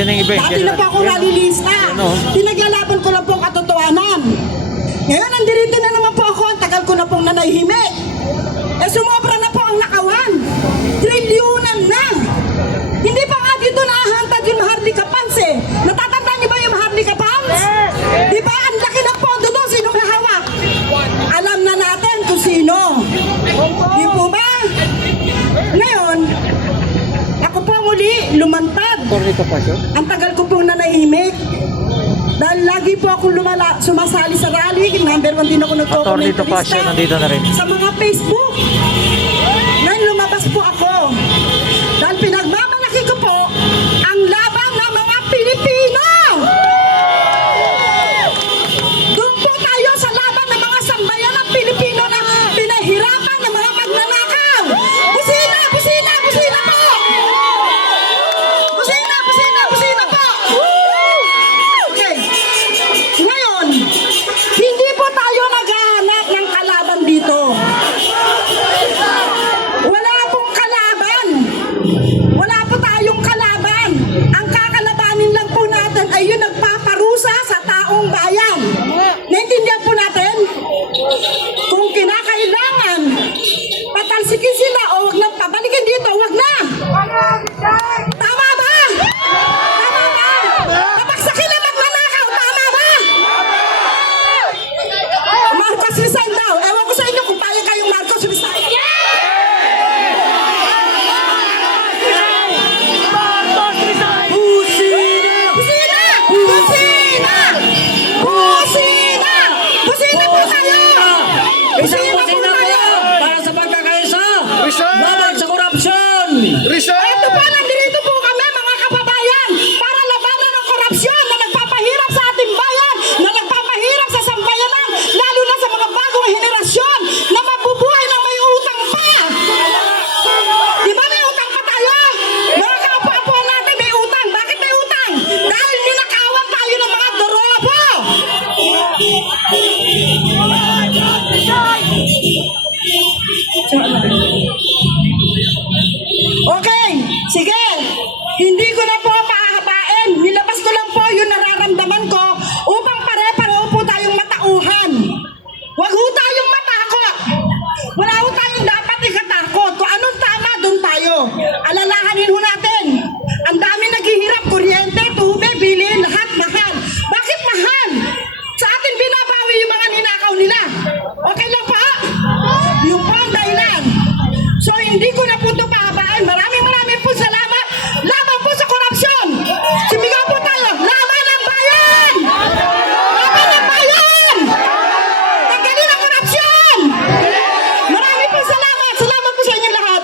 Yun ang iba. Dati na po ako nalilista. Pinaglalaban ko lang po ang katotohanan. Ngayon, nandito na naman po ako. Ang tagal ko na pong nanahimik. Sumobra na po ang nakawan. Trilyunan na. Hindi pa nga dito naahantad yung Maharlika Funds eh. Natatandaan niyo ba yung Maharlika Funds? Di ba? Ang laki ng pondo doon. Sinong hahawak? Alam na natin kung sino. Di po ba? Ngayon, ako po muli lumantad. Ang tagal ko pong nanahimik. Dahil lagi po ako sumasali sa rally. Number 1 din ako nagko-commentarista. Nandito na rin. Sa mga Facebook. Ngayon lumabas po ako. Dahil pinagmamalaki ko po ang laban ng mga Pilipino. Doon po tayo sa laban ng mga sambayan ng Pilipino na pinahirapan ng mga magnanakaw. Busina! Busina! Busina po! Busina! Busina! Busina po! Okay. Ngayon, hindi po tayo naghahanap ng kalaban dito. Wala pong kalaban. Wala po tayong kalaban. Ang kakalabanin lang po natin ay yung nagpaparusa sa taong bayan. Naintindihan po natin? Kung kinakailangan, patalsikin sila o wag nang pabalikin dito, wag na! Tama ba? Tama ba? Kapagsakin na magnanakaw, tama ba? Marcos resign daw. Ewan ko sa inyo kung payag kayong Marcos resign. Busina! Busina! Busina! Busina po kayo! Busina po kayo! Para sa pagkakaisa! Laban sa korupsyon! Ito po, nandito po kami mga kababayan para labanan ng korupsyon na nagpapahirap sa ating bayan, na nagpapahirap sa sambayanan, lalo na sa mga bagong henerasyon na mabubuhay na may utang pa. Di ba may utang pa tayo? Mga kapwa natin may utang. Bakit may utang? Dahil ninakawan tayo ng mga dorobo. Okay, sige. Hindi ko na po pahabain. Nilabas ko lang po yung nararamdaman ko upang pare-pareho po tayong matauhan. Huwag ho tayong matakot. Wala ho tayong dapat ikatakot. Kung anong tama, doon tayo. Alalahanin ho natin. Ang dami naghihirap, kuryente, tubig, bilhin, lahat mahal. Bakit mahal? Sa atin binabawi yung mga ninakaw nila. Okay lang pa? Yung po ang dahilan. So hindi ko na po ito pahabain. Maraming po salamat. Laban po sa korupsyon. Sumigaw po tayo. Laban ng bayan! Laban ng bayan! Tanggalin ang korupsyon! Maraming po salamat. Salamat po sa inyo lahat.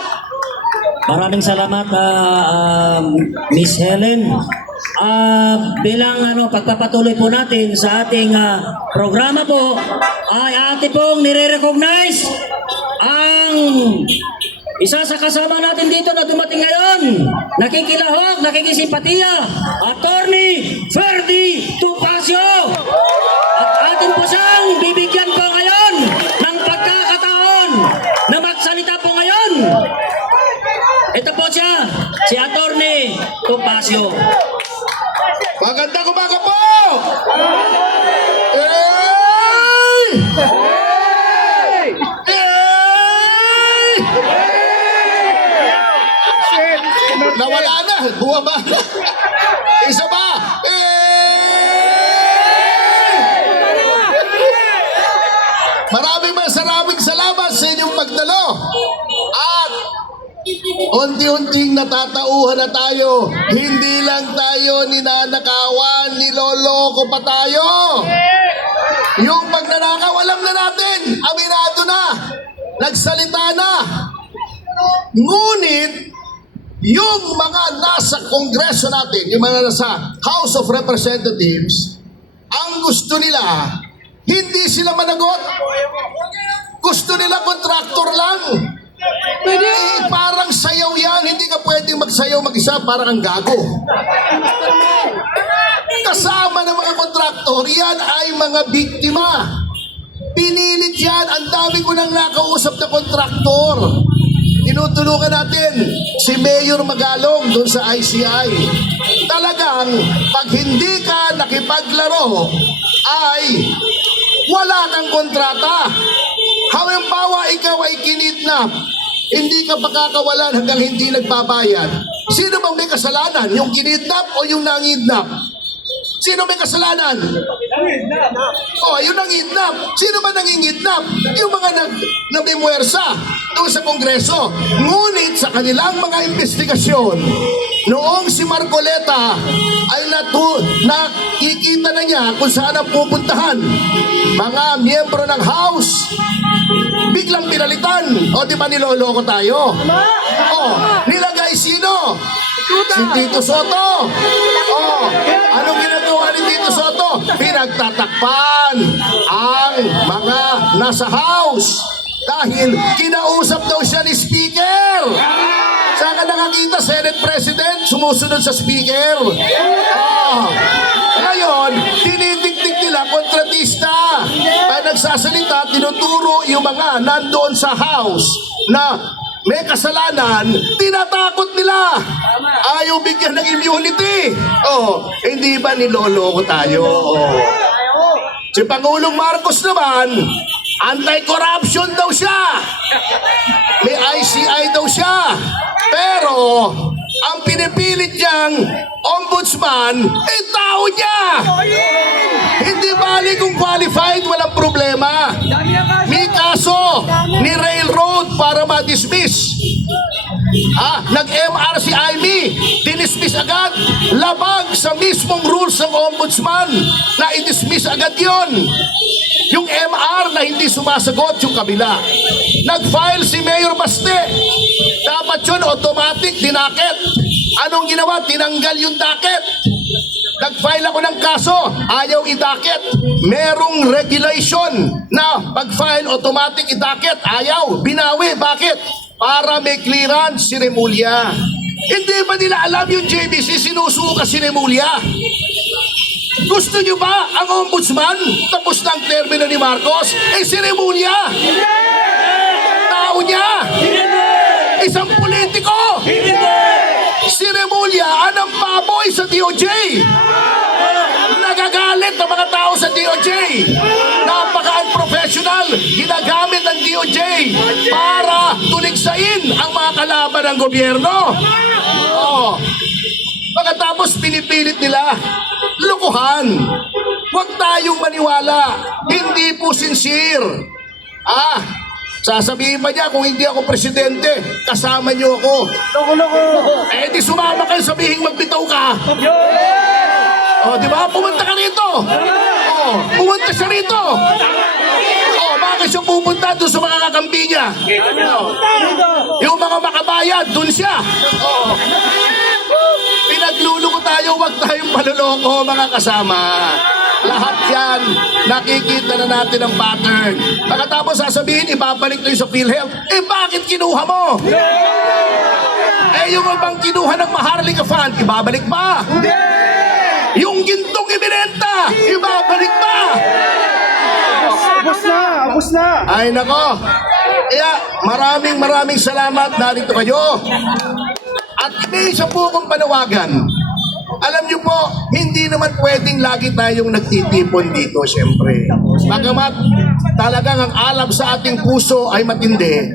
Maraming salamat, Miss Helen. Bilang pagpapatuloy po natin sa ating programa po, ay ate pong nire-recognize ang isa sa kasama natin dito na dumating ngayon, nakikilahok, nakikisimpatiya, Attorney Ferdy Topacio. At atin po siyang bibigyan po ngayon ng pagkakataon na magsalita po ngayon. Ito po siya, si Attorney Topacio. Magandang umaga po! Hey! Nawala na, buwaba na. Isa ba? Maraming salamat sa inyong pagdalo. At unti-unting natatauhan na tayo. Hindi lang tayo ninanakawan, niloloko pa tayo. Yung pagnanakaw, alam na natin, aminado na, nagsalita na. Ngunit, yung mga nasa Kongreso natin, yung mga nasa House of Representatives, ang gusto nila, hindi sila managot. Gusto nila kontraktor lang. Parang sayaw yan. Hindi ka pwedeng magsayaw mag-isa, parang ang gago. Kasama ng mga kontraktor, yan ay mga biktima. Pinilit yan. Ang dami ko nang nakausap na kontraktor. tinutulungan natin si Mayor Magalong doon sa ICI. Talagang pag hindi ka nakipaglaro ay wala kang kontrata. Halimbawa ikaw ay kinidnap, hindi ka pakakawalan hanggang hindi nagbabayad. Sino bang may kasalanan? Yung kinidnap o yung nangidnap? Sino may kasalanan? Oh, yung nangidnap. Sino ba nangingidnap? Yung mga nabimwersa doon sa Kongreso. Ngunit sa kanilang mga investigasyon, noong si Marcoleta ay nakikita na niya kung saan ang pupuntahan. Mga miyembro ng House, biglang pinalitan. O, di ba niloloko tayo? O, nilagay sino? Si Tito Soto. O, anong ginagawa ni Tito Soto? Pinagtatakpan ang mga nasa House dahil kinausap daw siya ni Speaker. Saan ka nakakita, Senate President, sumusunod sa Speaker? Ngayon, dinidikdik nila kontratista. Ay nagsasalita, tinuturo yung mga nandoon sa House na may kasalanan, tinatakot nila. Ayaw bigyan ng immunity. Hindi ba niloloko tayo? Si Pangulong Marcos naman, anti-corruption daw siya. May ICI daw siya. Pero, ang pinipilit niyang ombudsman, tao niya. Hindi bali kung qualified, walang problema. May kaso ni Railroad para ma-dismiss. Nag-MR si Amy, dinismiss agad. Labag sa mismong rules ng ombudsman na i-dismiss agad yon. Yung MR na hindi sumasagot yung kabila. Nag-file si Mayor Baste. Dapat yun automatic, dinakit. Anong ginawa? Tinanggal yung docket. Nag-file ako ng kaso, ayaw i-docket. Merong regulation na pag-file automatic i-docket. Ayaw, binawi. Bakit? Para may clearance si Remulla. Hindi ba nila alam yung JBC sinusuka si Remulla? Gusto nyo ba ang ombudsman? Tapos na ang termino ni Marcos? Si Remulla! Tao niya! Isang politiko! Si Remulla anong baboy sa DOJ! Nagagalit ang mga tao sa DOJ! Napaka-unprofessional! Ginagamit ang DOJ para tuligsain ang mga kalaban ng gobyerno! Pagkatapos pinipilit nila, lukuhan! Huwag tayong maniwala! Hindi po sincere! Sasabihin pa niya, kung hindi ako presidente, kasama niyo ako. Di sumama kayo, sabihin magbitaw ka. Di ba? Pumunta ka rito. Pumunta siya rito. Bakit siya pupunta doon sa mga kakampi niya? Yung mga makabayad, doon siya. Pinagluluko tayo, huwag tayong paluloko, mga kasama. Lahat yan, nakikita na natin ang pattern. Pagkatapos sasabihin, ibabalik na yun sa PhilHealth. Bakit kinuha mo? Yung ibang kinuha ng Maharlika Fund, ibabalik pa. Yung gintong ibinenta, ibabalik pa. Ubus na! Ay nako. Kaya maraming salamat, narito kayo. At may isa po akong panawagan. Alam niyo po, hindi naman pwedeng lagi tayong nagtitipon dito, siyempre. Bagamat talagang ang alab sa ating puso ay matindi,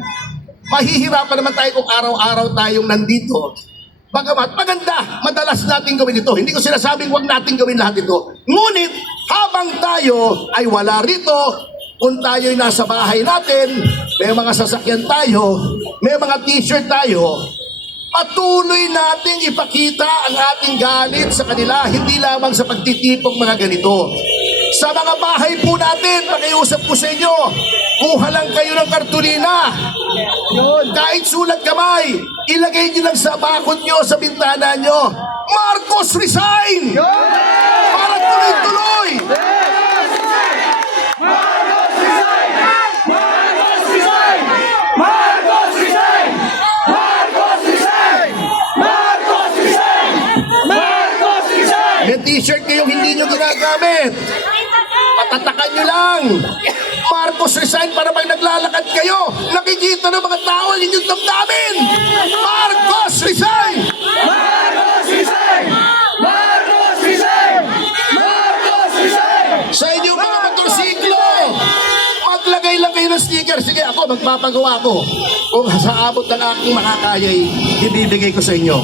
mahihirapan naman tayo kung araw-araw tayong nandito. Bagamat maganda, madalas natin gawin ito. Hindi ko sinasabing huwag natin gawin lahat ito. Ngunit, habang tayo ay wala rito, kung tayo'y nasa bahay natin, may mga sasakyan tayo, may mga t-shirt tayo, patuloy nating ipakita ang ating galit sa kanila, hindi lamang sa pagtitipong mga ganito. Sa mga bahay po natin, pakiusap ko sa inyo, kuha lang kayo ng kartulina. Kahit sulat kamay, ilagay nyo lang sa bakod nyo, sa bintana nyo. Marcos resign! Para tuloy-tuloy! May t-shirt kayong hindi nyo ginagamit. Patatakan nyo lang. Marcos resign para pag naglalakad kayo, nakikita ng mga tao, ang inyong damdamin. Marcos resign! Marcos resign! Marcos resign! Marcos resign! Sa inyong mga motorsiklo, maglagay lang kayo ng sticker. Sige, ako, magpapagawa ko. Kung sa abot ng aking makakaya'y ibibigay ko sa inyo.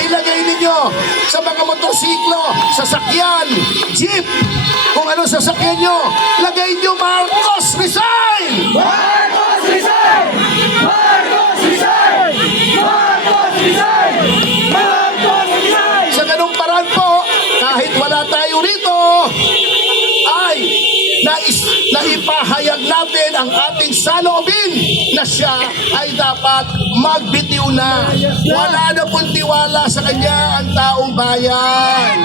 Ilagay ninyo sa mga motorsiklo, sasakyan, jeep, kung anong sasakyan nyo, lagay nyo Marcos resign! Marcos resign! Marcos resign! Marcos resign! Marcos resign! Sa ganung paraan po, kahit wala tayo rito, ay naipahayag natin ang ating saloobin na siya ay dapat magbitiw na. Wala na pong tiwala sa kanya ang taong bayan.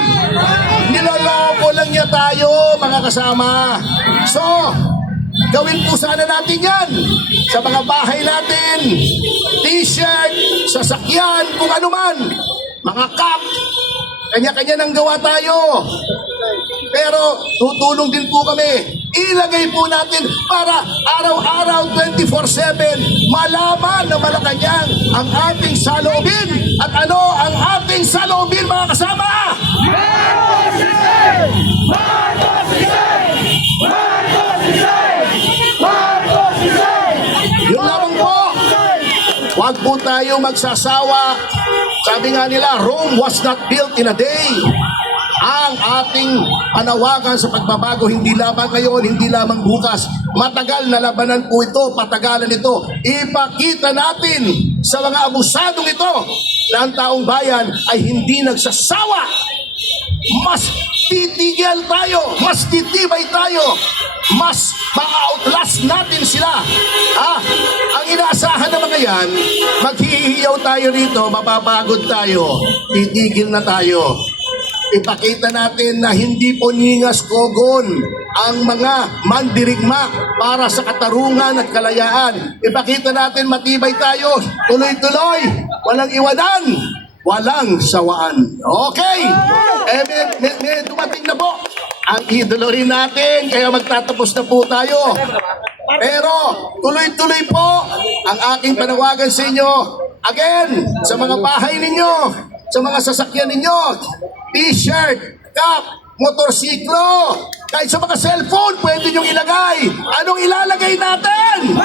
Niloloko lang niya tayo, mga kasama. So, gawin po sana natin yan sa mga bahay natin. T-shirt, sasakyan, kung ano man. Mga cup, kanya-kanya nang gawa tayo. Pero tutulong din po kami. Ilagay po natin para araw-araw 24/7 malaman na Malacanang ang ating saloobin. At ano ang ating saloobin, mga kasama? Marcos resign! Marcos resign! Marcos resign! Marcos resign! Yun lamang po. Huwag po tayo magsasawa. Sabi nga nila, Rome was not built in a day. Ang ating panawagan sa pagbabago, hindi lamang ngayon, hindi lamang bukas. Matagal na labanan po ito, patagalan ito. Ipakita natin sa mga abusadong ito na ang taong bayan ay hindi nagsasawa. Mas titigil tayo, mas titibay tayo, mas ma-outlast natin sila. Ang inaasahan ng mga yan, maghihiyaw tayo rito, mapapagod tayo, titigil na tayo. Ipakita natin na hindi po ningas kogon ang mga mandirigma para sa katarungan at kalayaan. Ipakita natin matibay tayo, tuloy-tuloy, walang iwanan, walang sawaan. Okay, may dumating na po ang idolo rin natin, kaya magtatapos na po tayo. Pero tuloy-tuloy po ang aking panawagan sa inyo. Again, sa mga bahay ninyo, sa mga sasakyan ninyo, t-shirt, cap, motorsiklo, kahit sa mga cellphone, pwede nyong ilagay. Anong ilalagay natin?